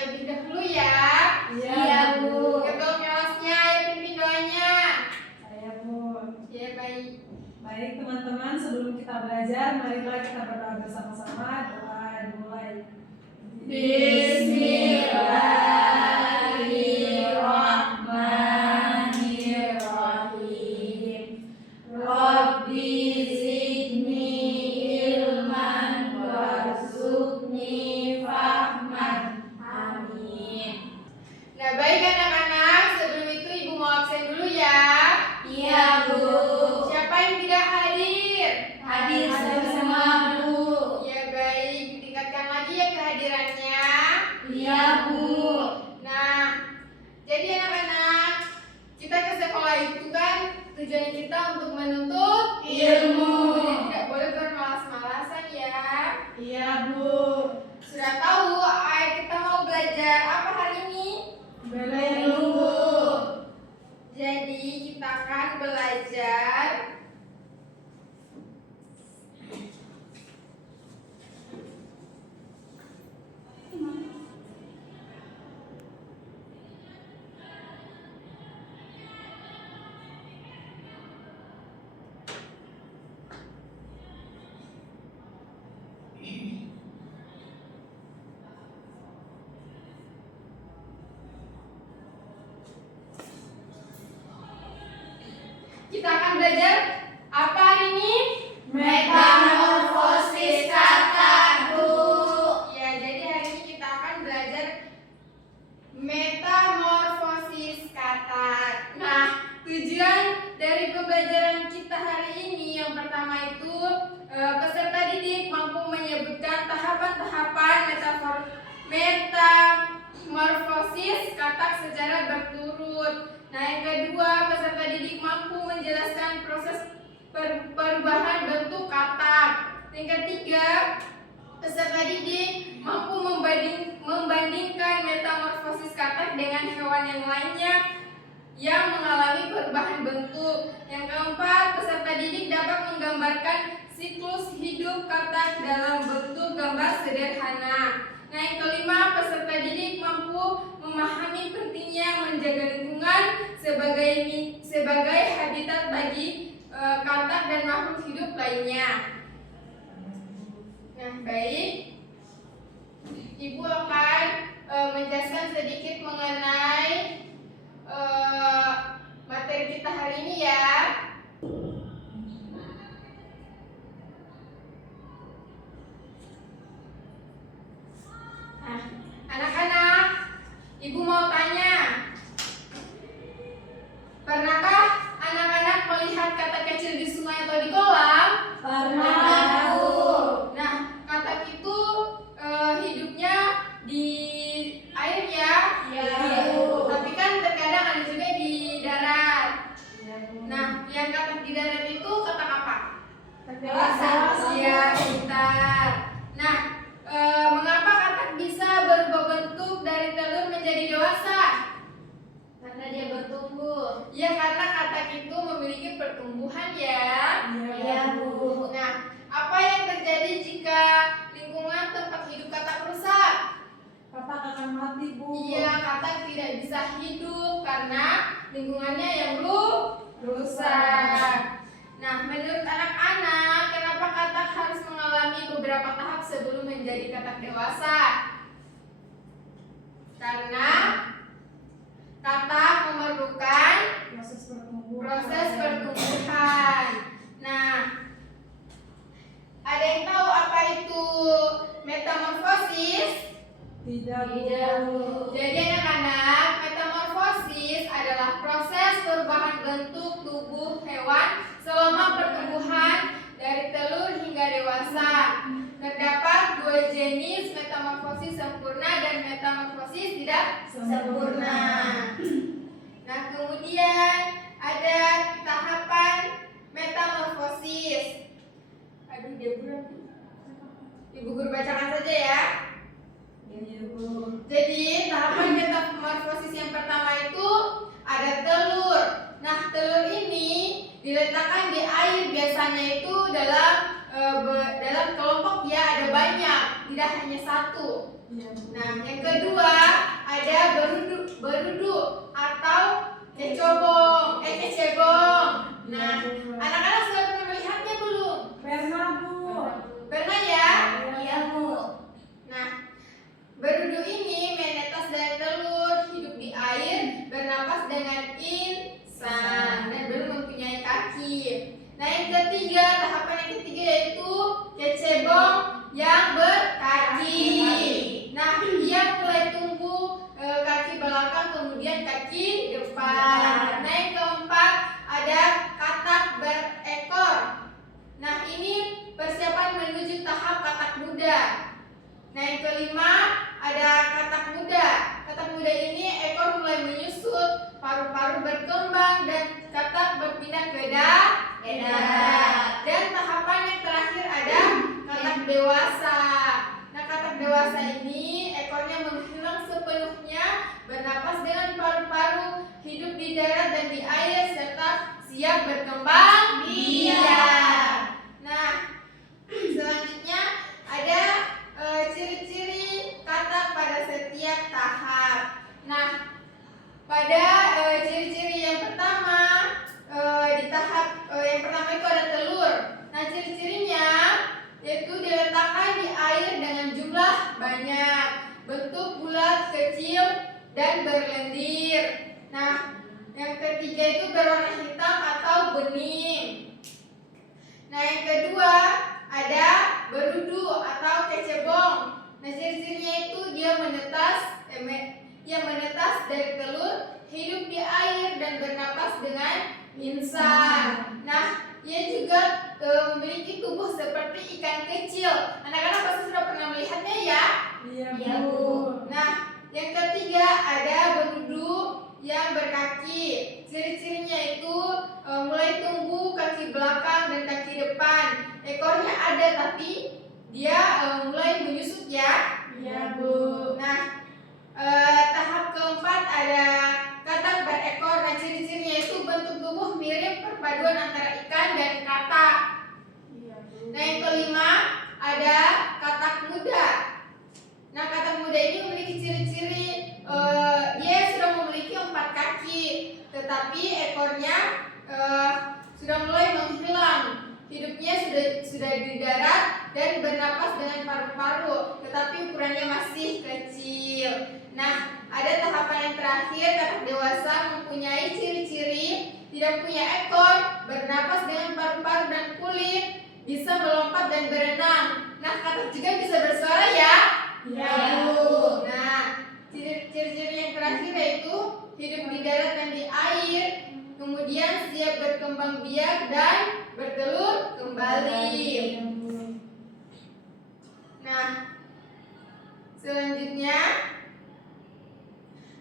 terlebih dahulu ya. Iya, Bu. Ketua kelasnya yang pimpin doanya. Saya, Bu. Ya, baik. Baik, teman-teman, sebelum kita belajar, marilah kita berdoa bersama-sama. Doa dimulai. Bismillahirrahmanirrahim. Rabbi zidni ilman warzuqni fahman. Amin. Nah, baik anak-anak, sebelum itu Ibu mau absen dulu ya. Iya, Bu. Siapa yang tidak hadir? Hadir semua, Bu. Ya, baik. Ditingkatkan lagi ya kehadirannya. Iya, Bu. Nah, jadi anak-anak, kita ke sekolah itu kan tujuan kita untuk menuntut Ilmu. Jadi tidak boleh bermalas-malasan ya. Iya, Bu. Sudah tahu, kita mau belajar apa hari ini? Belum. Jadi kita akan belajar apa hari ini? Metamorfosis kata, Bu. Ya, jadi hari ini kita akan belajar metamorfosis kata. Nah, tujuan dari pembelajaran kita hari ini yang pertama itu peserta didik mampu menyebutkan tahapan-tahapan metamorfosis kata secara berturut. Nah, yang kedua, peserta didik mampu menjelaskan proses perubahan bentuk kata. Yang ketiga, peserta didik mampu membandingkan metamorfosis katak dengan hewan yang lainnya yang mengalami perubahan bentuk. Yang keempat, peserta didik dapat menggambarkan siklus hidup katak dalam bentuk gambar sederhana. Nah, yang kelima, peserta didik mampu memahami pentingnya menjaga lingkungan sebagai habitat bagi katak dan makhluk hidup lainnya. Nah, baik. Ibu akan menjelaskan sedikit mengenai materi kita hari ini ya. Nah, anak-anak, Ibu mau tanya, pernahkah anak-anak melihat katak kecil di sungai atau di kolam? Pernah, Bu. Nah, katak itu hidupnya di air ya. Iya, Bu. Tapi kan terkadang ada juga di darat. Iya, Bu. Nah, yang katak di darat itu katak apa? Dewasa. Iya, pintar. Nah, mengapa katak bisa berubah bentuk dari telur menjadi dewasa? Karena dia bertumbuh. Ya, karena katak itu memiliki pertumbuhan ya. Iya, Bu. Nah, apa yang terjadi jika lingkungan tempat hidup katak rusak? Katak akan mati, Bu. Iya, katak tidak bisa hidup karena lingkungannya yang rusak. Nah, menurut anak-anak, kenapa katak harus mengalami beberapa tahap sebelum menjadi katak dewasa? Karena katak memerlukan proses pertumbuhan. Nah, ada yang tahu apa itu metamorfosis? Tidak, Bu. Jadi anak-anak, metamorfosis adalah proses perubahan bentuk tubuh hewan selama pertumbuhan dari telur hingga dewasa. Terdapat dua jenis metamorfosis sempurna dan metamorfosis tidak sempurna. Nah, kemudian ada tahapan metamorfosis. Aduh, dia buram. Ibu guru bacakan saja ya. Iya, Bu. Jadi tahapan metamorfosis yang pertama itu ada telur. Nah, telur ini diletakkan di air, biasanya itu dalam kelompok ya, ada banyak. tidak hanya satu. Iya, Bu. Nah, yang kedua ada berudu atau kecebong. Nah, anak-anak sudah pernah melihatnya belum? Pernah, Bu. Pernah ya? Iya, Bu. Nah, berudu ini menetas dari telur, hidup di air, bernapas dengan insan, dan belum mempunyai kaki. Nah, yang ketiga, tahapan yang ketiga yaitu kecebong yang berkaki. Nah, dia mulai tumbuh kaki belakang, kemudian kaki depan. Nah, yang keempat ada katak berekor. Nah, ini persiapan menuju tahap katak muda. Nah, yang kelima ada katak muda. Katak muda ini ekor mulai menyusut, paru-paru berkembang, dan katak berpindah ke darat. Dan tahapan yang terakhir ada katak dewasa. Nah, katak dewasa ini ekornya menghilang sepenuhnya, bernapas dengan paru-paru, hidup di darat dan di air, serta siap berkembang biak. Nah, selanjutnya ada ciri-ciri katak pada setiap tahap. Nah, pada ciri-ciri yang pertama di tahap yang pertama itu ada telur. Nah, ciri-cirinya yaitu diletakkan di air dengan jumlah banyak, bentuk bulat, kecil, dan berlendir. Nah, yang ketiga itu berwarna hitam atau bening. Nah, yang kedua ada berudu atau kecebong. Nah, ciri-cirinya itu dia menetas dari telur, hidup di air, dan bernapas dengan insan. Nah, ia juga memiliki tubuh seperti ikan kecil. Anak-anak pasti sudah pernah melihatnya ya? Iya, Bu. Nah, yang ketiga ada berudu yang berkaki. Ciri-cirinya itu mulai tumbuh kaki belakang dan kaki depan. Ekornya ada tapi dia mulai menyusut ya. Iya, Bu. Nah, tahap keempat ada katak berekor. Nah, ciri-cirinya itu bentuk tubuh mirip perpaduan antara ikan dan katak. Iya, Bu. Nah, yang kelima ada katak muda. Nah, katak muda ini memiliki ciri-ciri dia sudah memiliki 4 kaki, tetapi ekornya sudah mulai menghilang. Hidupnya sudah di darat dan bernapas dengan paru-paru, tetapi ukurannya masih kecil. Nah, ada tahapan yang terakhir, katak dewasa mempunyai ciri-ciri tidak punya ekor, bernapas dengan paru-paru dan kulit, bisa melompat dan berenang. Nah, katak juga bisa bersuara ya. Iya, Bu. Nah, ciri-ciri yang terakhir yaitu hidup di darat dan di air, kemudian siap berkembang biak dan bertelur kembali. Iya, Bu. Nah, selanjutnya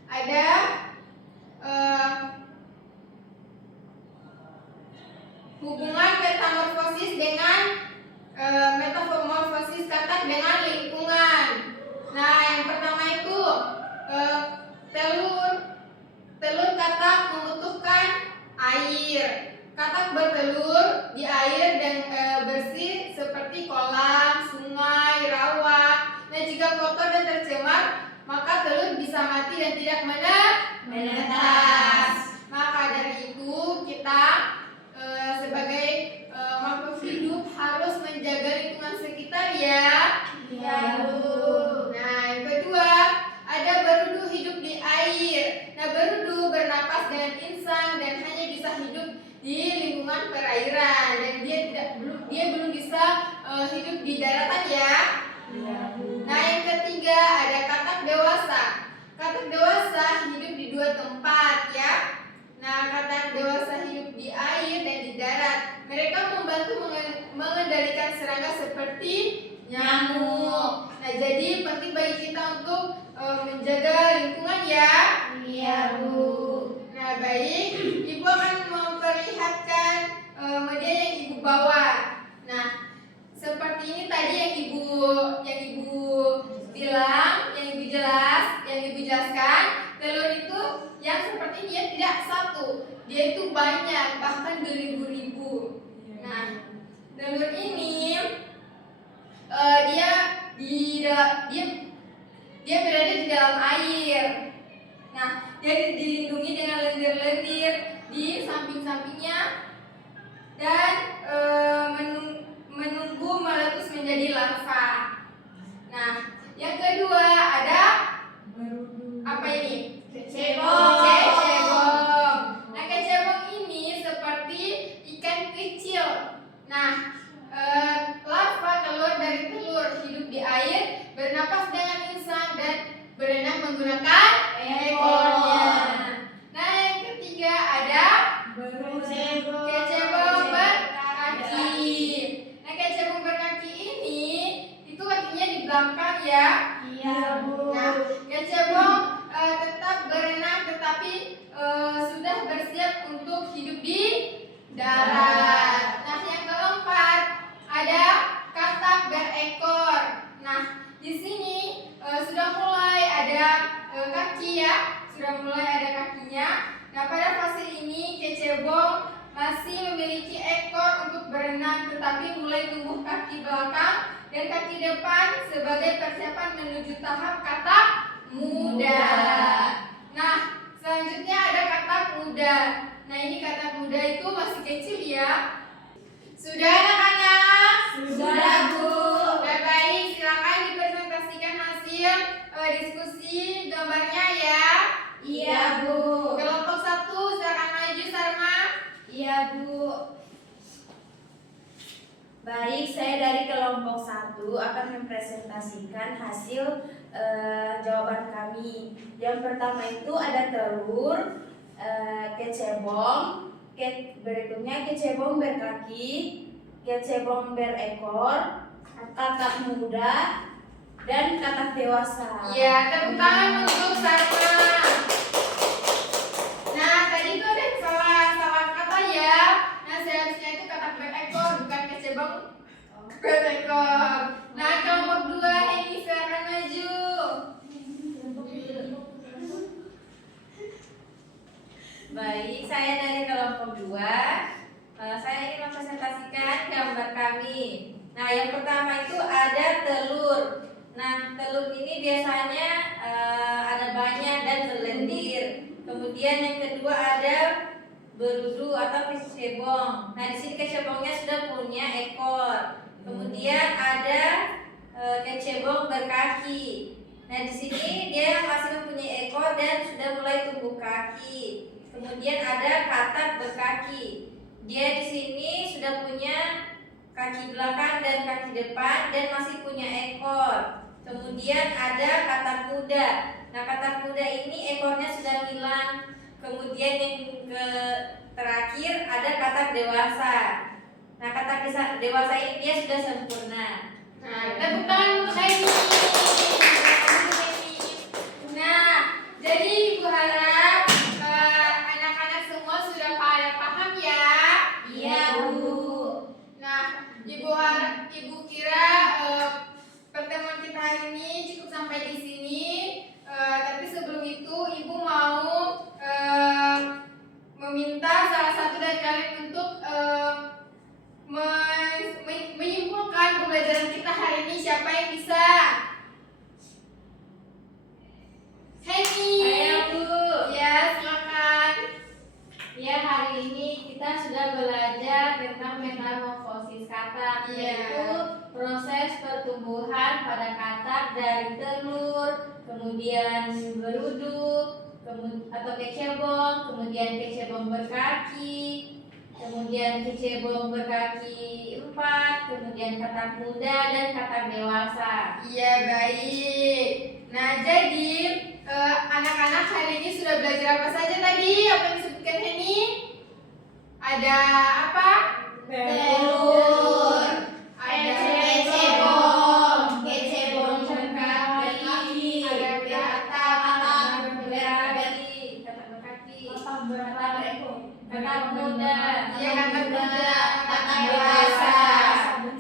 ada hubungan metamorfosis dengan metamorfosis katak dengan lingkungan. Nah, yang pertama itu telur katak membutuhkan air. Katak bertelur di air dan bersih seperti kolam, sungai, rawa. Nah, jika kotor dan tercemar, maka telur bisa mati dan tidak menetas. Maka dari itu kita sebagai makhluk hidup harus menjaga lingkungan sekitar ya. Iya, Bu. Nah, yang kedua ada berudu hidup di air. Nah, berudu bernapas dengan insang dan hanya bisa hidup di lingkungan perairan, dan dia belum bisa hidup di daratan ya. Iya, Bu. Nah, yang ketiga ada katak dewasa. Katak dewasa hidup di 2 tempat ya. Nah, katak dewasa hidup di air dan di darat. Mereka membantu mengendalikan serangga seperti nyamuk. Nah, jadi penting bagi kita untuk menjaga lingkungan ya. Iya, Bu. Nah, baik, Ibu akan memperlihatkan media yang Ibu bawa. Nah, seperti ini tadi yang Ibu bilang, yang Ibu jelaskan, telur itu yang seperti ini dia tidak satu, dia itu banyak, bahkan beribu-ribu. Nah, telur ini dia dia berada di dalam air. Nah, dia dilindungi dengan lendir-lendir di samping-sampingnya dan menunggu meletus menjadi larva. Nah, yang kedua ada apa ini? Kecebong. Kecebong. Nah, kecebong ini seperti ikan kecil. Nah, larva keluar dari telur, hidup di air, bernapas dengan insang dan berenang menggunakan ekornya. Nah, yang ketiga ada kecebong berkaki. Nah, kecebong berkaki ini itu kakinya di belakang ya. Iya, Bu. Nah, kecebong tetap berenang tetapi sudah bersiap untuk hidup di darat. Nah, yang keempat ada katak berekor. Nah, di sini sudah mulai ada kaki ya, sudah mulai ada kakinya. Nah, pada fase ini kecebong masih memiliki ekor untuk berenang tetapi mulai tumbuh kaki belakang dan kaki depan sebagai persiapan menuju tahap katak muda. Nah, selanjutnya ada katak muda. Nah, ini katak muda itu masih kecil ya. Sudah anak-anak? Sudah, Bu. Baik, silakan dipresentasikan hasil diskusi gambarnya ya. Iya, Bu. Kelompok 1 silakan maju Sarma. Iya, Bu. Baik, saya dari kelompok 1 akan mempresentasikan hasil jawaban kami. Yang pertama itu ada telur, kecebong, berikutnya kecebong berkaki, kecebong berekor, katak muda, dan katak dewasa. Iya, tepuk tangan untuk Sarma. Nah, tadi itu ada salah kata ya. Nah, seharusnya itu katak berekor bukan kecebong berekor. Nah, kelompok 2 ini silakan maju. Baik, saya dari kelompok 2. Saya ingin mempresentasikan gambar kami. Nah, yang pertama itu ada telur. Nah, telur ini biasanya ada banyak dan berlendir. Kemudian yang kedua ada berudu atau kecebong. Nah, di sini kecebongnya sudah punya ekor. Kemudian ada kecebong berkaki. Nah, di sini dia masih mempunyai ekor dan sudah mulai tumbuh kaki. Kemudian ada katak berkaki. Dia di sini sudah punya kaki belakang dan kaki depan dan masih punya ekor. Kemudian ada katak muda. Nah, katak muda ini ekornya sudah hilang. Kemudian yang terakhir ada katak dewasa. Nah, katak dewasa ini dia sudah sempurna. Nah, tepuk tangan untuk Eni. Nah, jadi Ibu harap anak-anak semua sudah pada paham ya. Iya, Bu. Nah, Ibu kira pertemuan kita hari ini cukup sampai di sini. Tapi sebelum itu Ibu mau meminta salah satu dari kalian untuk menyimpulkan pembelajaran kita hari ini. Siapa yang bisa? Heni. Saya, Bu. Ya, silakan. Ya, hari ini kita sudah belajar tentang metamorfosis katak, Iya. yaitu proses pertumbuhan pada katak dari telur, kemudian berudu, atau kecebong, kemudian kecebong berkaki, kemudian kecebong berkaki 4, kemudian katak muda dan katak dewasa. Iya, baik. Nah, jadi anak-anak hari ini sudah belajar apa saja tadi? Apa yang disebutkan Heni? Ada apa? Telur, Ada kecebong berkaki, ada katak berkaki, katak berekor, katak muda, Iya, katak muda, katak dewasa.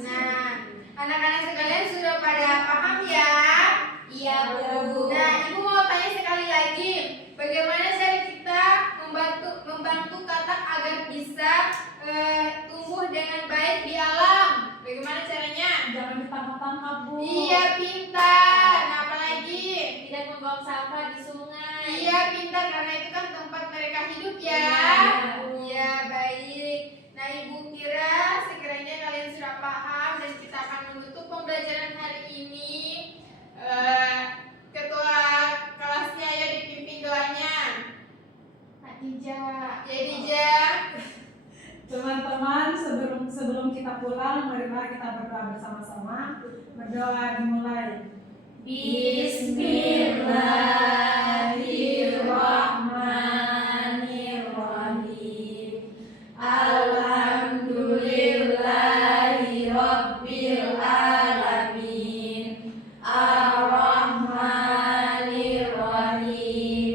Nah, anak-anak sekalian sudah pada paham ya? Iya, Bu. Nah, Ibu mau tanya sekali lagi, bagaimana cara kita membantu katak agar bisa tumbuh dengan baik di alam? Bagaimana caranya? Jangan ditangkap tangkap, Bu. Iya, pintar. Nah, apa lagi? Tidak membuang sampah di sungai. Iya, pintar karena itu kan tempat mereka hidup ya. Iya. Iya, baik. Nah, Ibu kira sekiranya kalian sudah paham dan kita akan menutup pembelajaran hari ini. Ketua kelasnya ya dipimpin doanya. Khadijah. Ya, Khadijah. Teman-teman, sebelum kita pulang, marilah kita berdoa bersama-sama. Berdoa dimulai. Bismillahirrahmanirrahim. Alhamdulillahi Rabbil Alamin. Ar-Rahmanir-Rahim.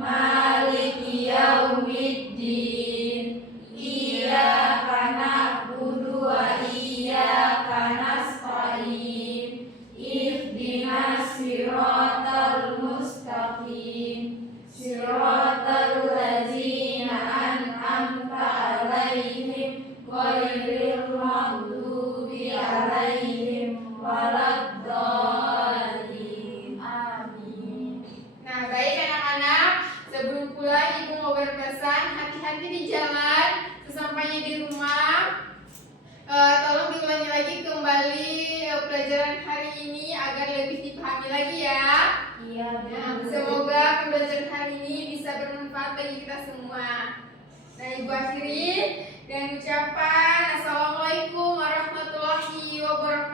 Maliki Yaumiddin. Iyyaka na'budu wa iyyaka nasta'in. Ihdinas siratal mustaqim. Siratal ladzina an'amta 'alaihim ghairil maghdubi 'alaihim waladdallin. Amin. Nah, baik anak-anak, sebelum pulang Ibu mau berpesan hati-hati di jalan. Sesampainya di rumah, tolong diulangi lagi kembali pelajaran hari ini agar lebih dipahami lagi ya. Iya, Nah, semoga pembelajaran hari ini bisa bermanfaat bagi kita semua. Nah, Ibu akhiri dengan ucapan Assalamualaikum warahmatullahi wabarakatuh.